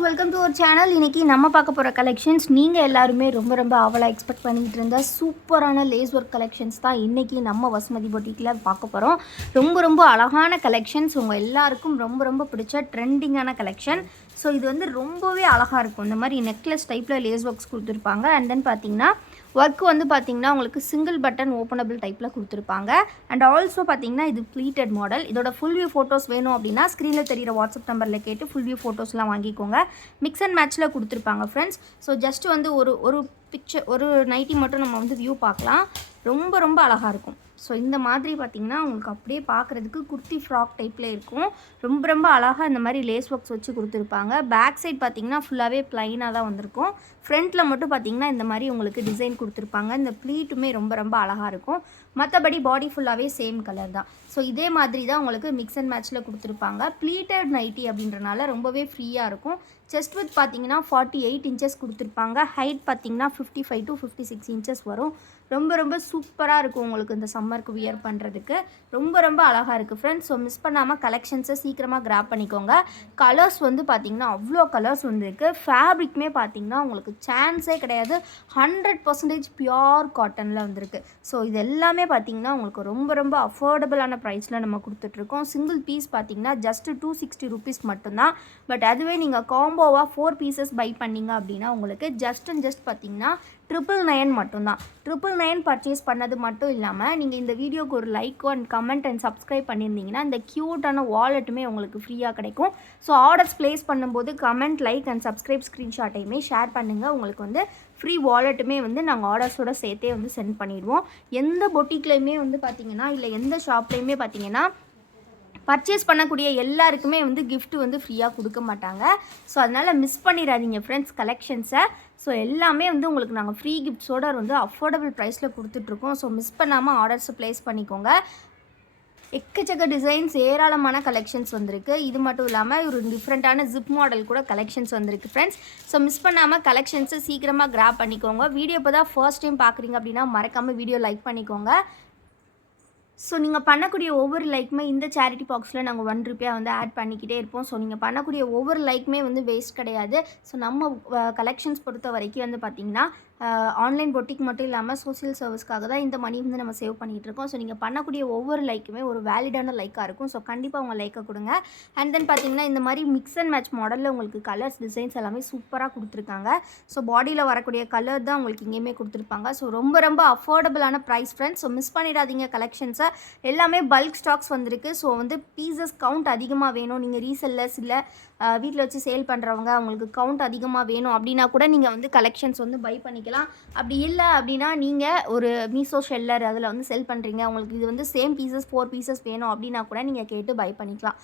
Viewers, welcome to our channel. இன்றைக்கி நம்ம பார்க்க போகிற கலெக்ஷன்ஸ் நீங்கள் எல்லாருமே ரொம்ப ஆவலாக எக்ஸ்பெக்ட் பண்ணிக்கிட்டு இருந்த சூப்பரான லேஸ் ஒர்க் கலெக்ஷன்ஸ் தான் இன்றைக்கி நம்ம வசுமதி பொட்டிக்கில் பார்க்க போகிறோம். ரொம்ப அழகான கலெக்ஷன்ஸ், உங்கள் எல்லாருக்கும் ரொம்ப பிடிச்ச ட்ரெண்டிங்கான கலெக்ஷன். ஸோ இது வந்து ரொம்பவே அழகாக இருக்கும். இந்த மாதிரி நெக்லஸ் டைப்பில் லேஸ் ஒர்க்ஸ் கொடுத்துருப்பாங்க. அண்ட் தென் பார்த்திங்கன்னா ஒர்க் வந்து பார்த்திங்கன்னா உங்களுக்கு சிங்கிள் பட்டன் ஓப்பனபிள் டைப்பில் கொடுத்துருப்பாங்க. அண்ட் ஆல்சோ பார்த்திங்கன்னா இது ப்ளீட்டட் மாடல். இதோட ஃபுல் வியூ ஃபோட்டோஸ் வேணும் அப்படின்னா ஸ்க்ரீனில் தெரிகிற வாட்ஸ்அப் நம்பரில் கேட்டு ஃபுல் வியூ ஃபோட்டோஸ்லாம் வாங்கிக்கோங்க. மிக்ஸ் அண்ட் மேட்ச்சில் கொடுத்துருப்பாங்க ஃப்ரெண்ட்ஸ். ஸோ ஜஸ்ட் வந்து ஒரு பிக்சர், ஒரு நைட்டி மட்டும் நம்ம வந்து வியூ பார்க்கலாம். ரொம்ப அழகாக இருக்கும். ஸோ இந்த மாதிரி பார்த்திங்கன்னா உங்களுக்கு அப்படியே பார்க்குறதுக்கு குர்த்தி ஃப்ராக் டைப்பில் இருக்கும். ரொம்ப அழகாக இந்த மாதிரி லேஸ் ஒர்க்ஸ் வச்சு கொடுத்துருப்பாங்க. பேக் சைட் பார்த்திங்கன்னா ஃபுல்லாகவே ப்ளைனாக தான் வந்திருக்கும். ஃப்ரண்ட்டில் மட்டும் பார்த்திங்கன்னா இந்த மாதிரி உங்களுக்கு டிசைன் கொடுத்துருப்பாங்க. இந்த ப்ளீட்டுமே ரொம்ப அழகாக இருக்கும். மற்றபடி பாடி ஃபுல்லாகவே சேம் கலர் தான். ஸோ இதே மாதிரி தான் உங்களுக்கு மிக்ஸ் அண்ட் மேட்ச்சில் கொடுத்துருப்பாங்க. ப்ளீட்டட் நைட்டி அப்படின்றனால ரொம்பவே ஃப்ரீயாக இருக்கும். செஸ்ட் வித் பார்த்திங்கன்னா 48 இன்ச்சஸ் கொடுத்துருப்பாங்க. ஹைட் பார்த்திங்கன்னா 55 to 56 இன்ச்சஸ் வரும். ரொம்ப சூப்பராக இருக்கும் உங்களுக்கு இந்த சம்மருக்கு வியர் பண்ணுறதுக்கு. ரொம்ப அழகாக இருக்குது ஃப்ரெண்ட்ஸ். ஸோ மிஸ் பண்ணாமல் கலெக்ஷன்ஸை சீக்கிரமாக கிராப் பண்ணிக்கோங்க. கலர்ஸ் வந்து பார்த்திங்கன்னா அவ்வளோ கலர்ஸ் வந்துருக்கு. ஃபேப்ரிக்குமே பார்த்திங்கன்னா உங்களுக்கு சான்ஸே கிடையாது. 100% பியோர் காட்டனில் வந்திருக்கு. ஸோ இது எல்லாமே பார்த்திங்கன்னா உங்களுக்கு ரொம்ப அஃபோர்டபுளான ப்ரைஸில் நம்ம கொடுத்துட்ருக்கோம். சிங்கிள் பீஸ் பார்த்திங்கன்னா ஜஸ்ட்டு 260 rupees மட்டும்தான். பட் அதுவே நீங்கள் காம்போவாக 4 pieces பை பண்ணிங்க அப்படின்னா உங்களுக்கு ஜஸ்ட் பார்த்திங்கன்னா 999 மட்டும்தான். 999 பர்ச்சேஸ் பண்ணது மட்டும் இல்லாமல் நீங்கள் இந்த வீடியோக்கு ஒரு like and comment and subscribe பண்ணியிருந்தீங்கன்னா இந்த க்யூட்டான வாலெட்டுமே உங்களுக்கு ஃப்ரீயாக கிடைக்கும். ஸோ ஆர்டர்ஸ் ப்ளேஸ் பண்ணும்போது கமெண்ட், லைக் அண்ட் சப்ஸ்கிரைப் ஸ்க்ரீன்ஷாட்டையுமே ஷேர் பண்ணுங்கள். உங்களுக்கு வந்து ஃப்ரீ வாலெட்டுமே வந்து நாங்கள் ஆர்டர்ஸோடு சேர்த்தே வந்து சென்ட் பண்ணிடுவோம். எந்த பொட்டிக்லையுமே வந்து பார்த்திங்கன்னா இல்லை எந்த ஷாப்லேயுமே பார்த்திங்கன்னா பர்ச்சேஸ் பண்ணக்கூடிய எல்லாருக்குமே வந்து கிஃப்ட் வந்து ஃப்ரீயாக கொடுக்க மாட்டாங்க. ஸோ அதனால் மிஸ் பண்ணிடாதீங்க ஃப்ரெண்ட்ஸ் கலெக்ஷன்ஸை. ஸோ எல்லாமே வந்து உங்களுக்கு நாங்கள் ஃப்ரீ கிஃப்ட்ஸோடு வந்து அஃபோர்டபுள் ப்ரைஸில் கொடுத்துட்ருக்கோம். ஸோ மிஸ் பண்ணாமல் ஆர்டர்ஸை ப்ளேஸ் பண்ணிக்கோங்க. எக்கச்சக்க டிசைன்ஸ், ஏராளமான கலெக்ஷன்ஸ் வந்திருக்கு. இது மட்டும் இல்லாமல் ஒரு டிஃப்ரெண்ட்டான ஜிப் மாடல் கூட கலெக்ஷன்ஸ் வந்திருக்கு ஃப்ரெண்ட்ஸ். ஸோ மிஸ் பண்ணாமல் கலெக்ஷன்ஸை சீக்கிரமாக கிராப் பண்ணிக்கோங்க. வீடியோ இப்போ தான் ஃபர்ஸ்ட் டைம் பார்க்குறீங்க அப்படின்னா மறக்காமல் வீடியோ லைக் பண்ணிக்கோங்க. ஸோ நீங்கள் பண்ணக்கூடிய ஒவ்வொரு லைக்குமே இந்த சேரிட்டி பாக்ஸில் நாங்கள் 1 ரூபியா வந்து ஆட் பண்ணிக்கிட்டே இருப்போம். ஸோ நீங்கள் பண்ணக்கூடிய ஒவ்வொரு லைக்குமே வந்து வேஸ்ட் கிடையாது. ஸோ நம்ம கலெக்ஷன்ஸ் பொறுத்த வரைக்கும் வந்து பார்த்திங்கன்னா ஆன்லைன் பொட்டிக் மட்டும் இல்லாமல் சோஷியல் சர்வீஸ்க்காக தான் இந்த மணி வந்து நம்ம சேவ் பண்ணிகிட்டு இருக்கோம். ஸோ நீங்கள் பண்ணக்கூடிய ஒவ்வொரு லைக்குமே ஒரு வேலிடான லைக்காக இருக்கும். ஸோ கண்டிப்பாக உங்கள் லைக்கை கொடுங்க. அண்ட் தென் பார்த்திங்கன்னா இந்த மாதிரி மிக்ஸ் அண்ட் மேட்ச் மாடலில் உங்களுக்கு கலர்ஸ், டிசைன்ஸ் எல்லாமே சூப்பராக கொடுத்துருக்காங்க. ஸோ பாடியில் வரக்கூடிய கலர் தான் உங்களுக்கு இங்கேயுமே கொடுத்துருப்பாங்க. ஸோ ரொம்ப அஃபோர்டபுளான ப்ரைஸ் ஃப்ரெண்ட்ஸ். ஸோ மிஸ் பண்ணிடாதீங்க கலெக்ஷன்ஸை. எல்லாமே பல்க் ஸ்டாக்ஸ் வந்திருக்கு. ஸோ வந்து பீசஸ் கவுண்ட் அதிகமாக வேணும், நீங்கள் ரீசெல்லர்ஸ் இல்லை வீட்டில் வச்சு சேல் பண்ணுறவங்க அவங்களுக்கு கவுண்ட் அதிகமாக வேணும் அப்படின்னா கூட நீங்கள் வந்து கலெக்ஷன்ஸ் வந்து பை பண்ணிக்கலாம். அப்படி இல்லை அப்படின்னா நீங்கள் ஒரு மீஷோ ஷெல்லர் அதில் வந்து செல் பண்ணுறீங்க, உங்களுக்கு இது வந்து சேம் பீசஸ் 4 pieces வேணும் அப்படின்னா கூட நீங்கள் கேட்டு பை பண்ணிக்கலாம்.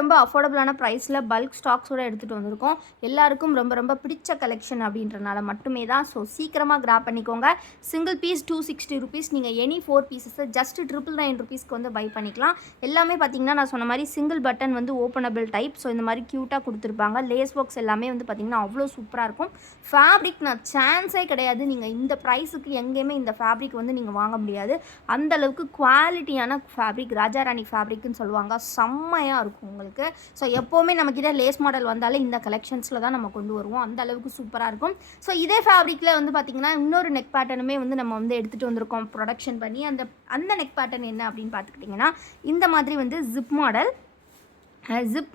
ரொம்ப அஃபோர்டபுளான ப்ரைஸில் பல்க் ஸ்டாக்ஸோடு எடுத்துகிட்டு வந்திருக்கோம். எல்லாருக்கும் ரொம்ப பிடிச்ச கலெக்ஷன் அப்படின்றனால மட்டுமே தான். ஸோ சீக்கிரமாக கிராப் பண்ணிக்கோங்க. Single piece 260 rupees. நீங்கள் எனி 4 pieces ஜஸ்ட் 999 rupeesக்கு வந்து பை பண்ணிக்கலாம். எல்லாமே பார்த்திங்கன்னா நான் சொன்ன மாதிரி சிங்கிள் பட்டன் வந்து ஓப்பனபிள் டைப். ஸோ இந்த மாதிரி க்யூட்டாக கொடுத்துருப்பாங்க. லேஸ் ஒர்க்ஸ் எல்லாமே வந்து பார்த்திங்கன்னா அவ்வளோ சூப்பராக இருக்கும். ஃபேப்ரிக் நான் சான்ஸே கிடையாது. நீங்கள் இந்த ப்ரைஸுக்கு எங்கேயுமே இந்த ஃபேப்ரிக் வந்து நீங்கள் வாங்க முடியாது. அந்தளவுக்கு குவாலிட்டியான ஃபேப்ரிக், ராஜாராணி ஃபேப்ரிக்னு சொல்லுவாங்க. செம்மையாக இருக்கும் உங்களுக்கு. ஸோ எப்போவுமே நம்மக்கிட்ட லேஸ் மாடல் வந்தாலே இந்த கலெக்ஷன்ஸில் தான் நம்ம கொண்டு வருவோம். அந்த அளவுக்கு சூப்பராக இருக்கும். ஸோ இதே ஃபேப்ரிக்கில் வந்து பார்த்திங்கன்னா இன்னொரு நெக் பேட்டர்னுமே வந்து நம்ம வந்து எடுத்துகிட்டு வந்திருக்கோம் ப்ரொடக்ஷன் பண்ணி. அந்த நெக் பேட்டர்ன் என்ன அப்படின்னு பார்த்துக்கிட்டிங்கன்னா இந்த மாதிரி வந்து ஜிப்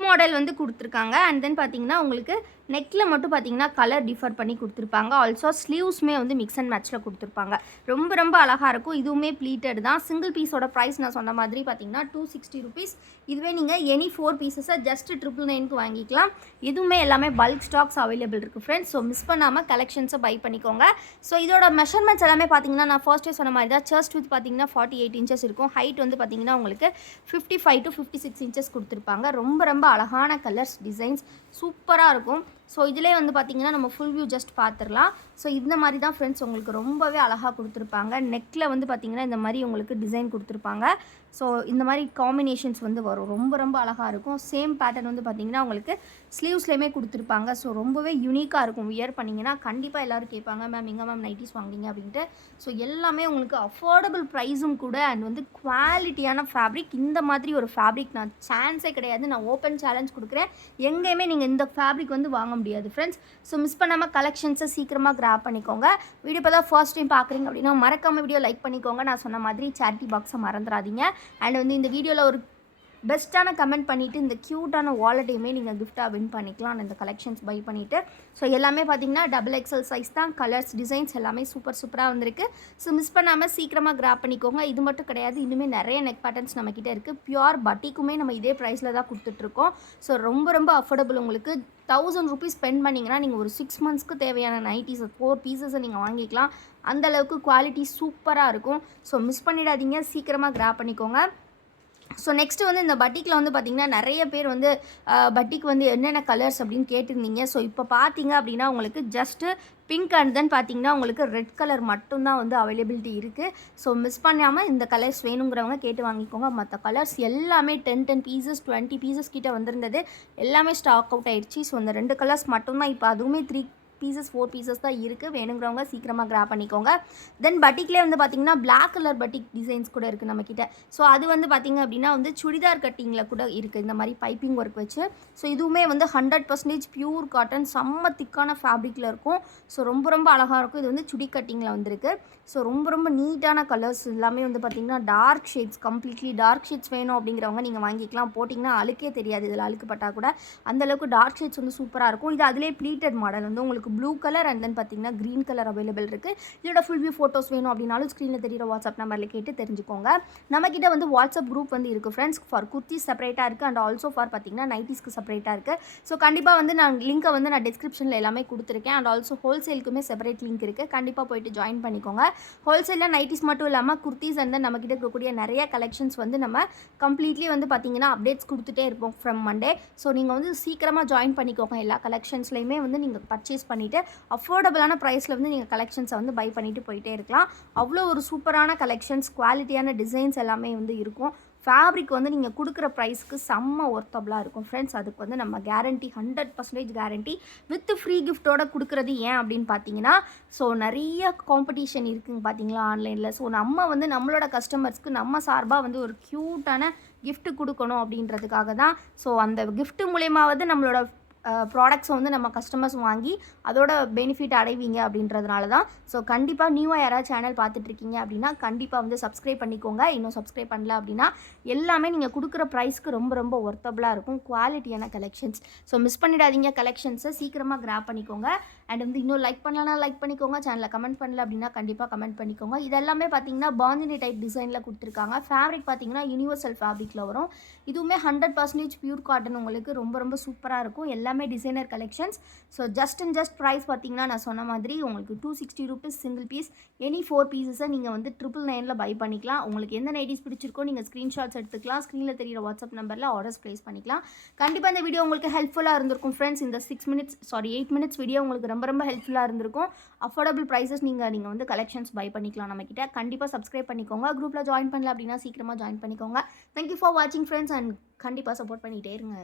மாடல் வந்து கொடுத்துருக்காங்க. அண்ட் தென் பார்த்திங்கன்னா உங்களுக்கு நெக்கில் மட்டும் பார்த்திங்கன்னா கலர் டிஃபர் பண்ணி கொடுத்துருப்பாங்க. ஆல்சோ ஸ்லீவ்ஸுமே வந்து மிக்ஸ் அண்ட் மேட்ச்சில் கொடுத்துருப்பாங்க. ரொம்ப அழகாக இருக்கும். இதுவுமே ப்ளீட்டட் தான். சிங்கிள் பீஸோட ப்ரைஸ் நான் சொன்ன மாதிரி பார்த்திங்கன்னா 260 rupees. இதுவே நீங்கள் எனி 4 pieces ஜஸ்ட் 999க்கு வாங்கிக்கலாம். இதுவுமே எல்லாமே பல்க் ஸ்டாக்ஸ் அவைலபிள் இருக்குது ஃப்ரெண்ட்ஸ். ஸோ மிஸ் பண்ணாமல் கலெக்ஷன்ஸை பை பண்ணிக்கோங்க. ஸோ இதோட மெஷர்மெண்ட்ஸ் எல்லாமே பார்த்திங்கன்னா நான் ஃபர்ஸ்ட்டே சொன்ன மாதிரி தான். செஸ்ட் வித் பார்த்திங்கன்னா 48 inches இருக்கும். ஹைட் வந்து பார்த்திங்கன்னா உங்களுக்கு 55 to 56 inches கொடுத்துருப்பாங்க. ரொம்ப அழகான கலர்ஸ், டிசைன்ஸ் சூப்பராக இருக்கும். ஸோ இதிலே வந்து பார்த்திங்கன்னா நம்ம ஃபுல் வியூ ஜஸ்ட் பார்த்துடலாம். ஸோ இந்த மாதிரி தான் ஃப்ரெண்ட்ஸ் உங்களுக்கு ரொம்பவே அழகாக கொடுத்துருப்பாங்க. நெக்கில் வந்து பார்த்திங்கன்னா இந்த மாதிரி உங்களுக்கு டிசைன் கொடுத்துருப்பாங்க. ஸோ இந்த மாதிரி காம்பினேஷன்ஸ் வந்து வரும். ரொம்ப அழகாக இருக்கும். சேம் பேட்டர்ன் வந்து பார்த்திங்கன்னா உங்களுக்கு ஸ்லீவ்ஸ்லேயுமே கொடுத்துருப்பாங்க. ஸோ ரொம்பவே யூனிக்காக இருக்கும். வியர் பண்ணிங்கன்னா கண்டிப்பாக எல்லோரும் கேட்பாங்க, மேம் எங்கே மேம் நைட்டிஸ் வாங்கினீங்க அப்படின்ட்டு. ஸோ எல்லாமே உங்களுக்கு அஃபோர்டபுள் ப்ரைஸும் கூட. அண்ட் வந்து குவாலிட்டியான ஃபேப்ரிக். இந்த மாதிரி ஒரு ஃபேப்ரிக் நான் சான்ஸே கிடையாது. நான் ஓப்பன் சேலஞ்ச் கொடுக்குறேன். எங்கேயுமே நீங்கள் இந்த ஃபேப்ரிக் வந்து வாங்க முடியாது ஃப்ரெண்ட்ஸ். ஸோ மிஸ் பண்ணாமல் கலெக்ஷன்ஸை சீக்கிரமாக கிராப் பண்ணிக்கோங்க. வீடியோ இப்போ தான் ஃபர்ஸ்ட் டைம் பார்க்குறீங்க அப்படின்னா மறக்காமல் வீடியோ லைக் பண்ணிக்கோங்க. நான் சொன்ன மாதிரி சேரிட்டி பாக்ஸை மறந்துடாதீங்க. அண்ட் வந்து இந்த வீடியோவில் ஒரு பெஸ்ட்டான கமெண்ட் பண்ணிவிட்டு இந்த க்யூட்டான வாலெட்டையுமே நீங்கள் கிஃப்ட்டாக வின் பண்ணிக்கலாம் இந்த கலெக்ஷன்ஸ் பை பண்ணிவிட்டு. ஸோ எல்லாமே பார்த்தீங்கன்னா XXL சைஸ் தான். கலர்ஸ் டிசைன்ஸ் எல்லாமே சூப்பராக வந்திருக்கு. ஸோ மிஸ் பண்ணாமல் சீக்கிரமாக கிராப் பண்ணிக்கோங்க. இது மட்டும் கிடையாது, இன்னுமே நிறைய நெக் பேட்டர்ன்ஸ் நம்மக்கிட்ட இருக்குது. பியூர் பட்டிக்குமே நம்ம இதே ப்ரைஸில் தான் கொடுத்துட்ருக்கோம். ஸோ ரொம்ப அஃபோர்டபுள். உங்களுக்கு 1000 ருபீஸ் ஸ்பெண்ட் பண்ணிங்கன்னா நீங்கள் ஒரு 6 மந்த்ஸ்க்கு தேவையான நைட்டிஸ் 4 பீசஸை நீங்கள் வாங்கிக்கலாம். அந்தளவுக்கு குவாலிட்டி சூப்பராக இருக்கும். ஸோ மிஸ் பண்ணிடாதீங்க, சீக்கிரமாக கிராப் பண்ணிக்கோங்க. ஸோ நெக்ஸ்ட்டு வந்து இந்த பட்டிக்கில் வந்து பார்த்திங்கன்னா நிறைய பேர் வந்து பட்டிக்கு வந்து என்னென்ன கலர்ஸ் அப்படின்னு கேட்டிருந்தீங்க. ஸோ இப்போ பார்த்தீங்க அப்படின்னா உங்களுக்கு ஜஸ்ட்டு பிங்க் அண்ட் தென் பார்த்தீங்கன்னா உங்களுக்கு ரெட் கலர் மட்டும்தான் வந்து அவைலபிலிட்டி இருக்குது. ஸோ மிஸ் பண்ணாமல் இந்த கலர்ஸ் வேணுங்கிறவங்க கேட்டு வாங்கிக்கோங்க. மற்ற கலர்ஸ் எல்லாமே 10 பீசஸ் 20 பீசஸ் கிட்ட வந்திருந்தது, எல்லாமே ஸ்டாக் அவுட் ஆகிடுச்சு. ஸோ இந்த 2 கலர்ஸ் மட்டும்தான் இப்போ, அதுவுமே 3 பீசஸ் 4 பீசஸ் தான் இருக்குது. வேணுங்கிறவங்க சீக்கிரமாக கிராப் பண்ணிக்கோங்க. தென் பட்டிக்லேயே வந்து பார்த்திங்கன்னா பிளாக் கலர் பட்டிக் டிசைன்ஸ் கூட இருக்குது நம்மக்கிட்ட. ஸோ அது வந்து பார்த்திங்க அப்படின்னா வந்து சுடிதார் கட்டிங்கில் கூட இருக்குது, இந்த மாதிரி பைப்பிங் ஒர்க் வச்சு. ஸோ இதுவுமே வந்து 100% பியூர் காட்டன், செம்ம திக்கான ஃபேப்ரிக்கில் இருக்கும். ஸோ ரொம்ப அழகாக இருக்கும். இது வந்து சுடி கட்டிங்கில் வந்திருக்கு. ஸோ ரொம்ப நீட்டான கலர்ஸ் எல்லாமே வந்து பார்த்திங்கன்னா dark shades, completely dark shades வேணும் அப்படிங்கிறவங்க நீங்கள் வாங்கிக்கலாம். போட்டிங்கன்னா அழுக்கே தெரியாது, இதில் அழுக்கு பட்டால் கூட. அந்தளவுக்கு டார்க் ஷேட்ஸ் வந்து சூப்பராக இருக்கும். இது அதிலே ப்ளீட்டட் மாடல் வந்து உங்களுக்கு ப்ளூ கலர் அண்ட் தென் பார்த்தீங்கன்னா க்ரீன் கலர் அவைலபிள் இருக்குது. இதோட ஃபுல் வியூ ஃபோட்டோஸ் வேணும் அப்படின்னாலும் ஸ்க்ரீனில் தெரியிற வாட்ஸ்அப் நம்பரில் கேட்டு தெரிஞ்சுக்கோங்க. நம்மக்கிட்ட வந்து வாட்ஸ்அப் குரூப் வந்து இருக்குது ஃப்ரெண்ட்ஸ். ஃபார் குர்த்திஸ் செப்பரேட்டாக இருக்குது அண்ட் ஆல்சோ ஃபார் பார்த்தீங்கன்னா நைட்டிஸ்க்கு செப்பரேட்டாக இருக்குது. ஸோ கண்டிப்பாக வந்து நான் லிங்க்கை வந்து நான் டிஸ்கிரிப்ஷனில் எல்லாமே கொடுத்துருக்கேன். அண்ட் ஆல்சோ ஹோல்சேலுக்குமே செப்பரேட் லிங்க் இருக்குது. கண்டிப்பாக போயிட்டு ஜாயின் பண்ணிக்கோங்க. ஹோல்சேலில் நைட்டிஸ் மட்டும் இல்லாமல் குர்த்திஸ் அண்ட் தென் நம்மக்கிட்ட இருக்கக்கூடிய நிறைய கலெக்ஷன்ஸ் வந்து நம்ம கம்ப்ளீட்லி வந்து பார்த்தீங்கன்னா அப்டேட்ஸ் கொடுத்துட்டே இருப்போம் ஃப்ரம் மண்டே. ஸோ நீங்கள் வந்து சீக்கிரமாக ஜாயின் பண்ணிக்கோங்க. எல்லா கலெக்ஷன்ஸ்லையுமே வந்து நீங்கள் பர்ச்சேஸ் பண்ணிவிட்டு அஃபோர்டபுளான ப்ரைஸில் வந்து நீங்கள் கலெக்ஷன்ஸை வந்து பை பண்ணிவிட்டு போயிட்டே இருக்கலாம். அவ்வளோ ஒரு சூப்பரான கலெக்ஷன்ஸ், குவாலிட்டியான டிசைன்ஸ் எல்லாமே வந்து இருக்கும். ஃபேப்ரிக் வந்து நீங்கள் கொடுக்குற ப்ரைஸ்க்கு செம்ம ஒர்த்தபுளாக இருக்கும் ஃப்ரெண்ட்ஸ். அதுக்கு வந்து நம்ம கேரண்டி 100% கேரண்டி வித் ஃப்ரீ கிஃப்ட்டோட கொடுக்குறது. ஏன் அப்படின்னு பார்த்தீங்கன்னா, ஸோ நிறைய காம்படிஷன் இருக்குங்க பார்த்தீங்களா ஆன்லைனில். ஸோ நம்ம வந்து நம்மளோட கஸ்டமர்ஸ்க்கு நம்ம சார்பாக வந்து ஒரு க்யூட்டான கிஃப்ட் கொடுக்கணும் அப்படின்றதுக்காக தான். ஸோ அந்த கிஃப்ட் மூலயமாவது நம்மளோட ப்ராடக்ட்ஸை வந்து நம்ம கஸ்டமர்ஸ் வாங்கி அதோட பெனிஃபிட் அடைவீங்க அப்படின்றதுனால தான். ஸோ கண்டிப்பாக நியூவாக யாராவது சேனல் பார்த்துட்ருக்கீங்க அப்படின்னா கண்டிப்பாக வந்து சப்ஸ்கிரைப் பண்ணிக்கோங்க. இன்னும் சப்ஸ்கிரைப் பண்ணல அப்படின்னா எல்லாமே நீங்கள் கொடுக்குற ப்ரைஸ்க்கு ரொம்ப ஒர்த்தபுளாக இருக்கும், குவாலிட்டியான கலெக்ஷன்ஸ். ஸோ மிஸ் பண்ணிடாதீங்க, கலெக்ஷன்ஸை சீக்கிரமாக கிராப் பண்ணிக்கோங்க. அண்ட் வந்து இன்னும் லைக் பண்ணலன்னா லைக் பண்ணிக்கோங்க. சேனலில் கமெண்ட் பண்ணல அப்படின்னா கண்டிப்பாக கமெண்ட் பண்ணிக்கோங்க. இதெல்லாமே பார்த்தீங்கன்னா பாந்தினி டைப் டிசைனில் கொடுத்துருக்காங்க. ஃபேப்ரிக் பார்த்தீங்கன்னா யூனிவர்சல் ஃபேப்ரிக்கில் வரும். இதுவுமே 100% பியூர் காட்டன். உங்களுக்கு ரொம்ப சூப்பராக இருக்கும். எல்லாமே designer collections. So just price பார்த்தீங்கன்னா நான் சொன்ன மாதிரி உங்களுக்கு 260 ருபீஸ் சிங்கிள் பீஸ். எனி 4 பீசஸை நீங்கள் வந்து 999 பை பண்ணிக்கலாம். உங்களுக்கு எந்த நைட்டிஸ் பிடிச்சிருக்கோ நீங்கள் ஸ்க்ரீன்ஷாட்ஸ் எடுத்துக்கலாம். ஸ்க்ரீனில் தெரியிற வாட்ஸ்அப் நம்பரில் ஆர்டர்ஸ் ப்ளேஸ் பண்ணிக்கலாம். கண்டிப்பாக இந்த வீடியோ உங்களுக்கு ஹெல்ப்ஃபுல்லாக இருந்திருக்கும் ஃப்ரெண்ட்ஸ். இந்த 8 மினிட்ஸ் வீடியோ உங்களுக்கு ரொம்ப ஹெல்ப்ஃபுல்லாக இருந்திருக்கும். அஃபோர்டபுள் ப்ரைஸஸ் நீங்கள் வந்து கலெக்ஷன்ஸ் பை பண்ணிக்கலாம் நம்மக்கிட்ட. கண்டிப்பாக சப்ஸ்கிரைப் பண்ணிக்கோங்க. குரூப்பில் ஜாயின் பண்ணல அப்படின்னா சீக்கிரமாக ஜாயின் பண்ணிக்கோங்க. தேங்க்யூ ஃபார் வாட்சிங் ஃப்ரெண்ட்ஸ். அண்ட் கண்டிப்பாக சப்போர்ட் பண்ணிகிட்டே இருங்க.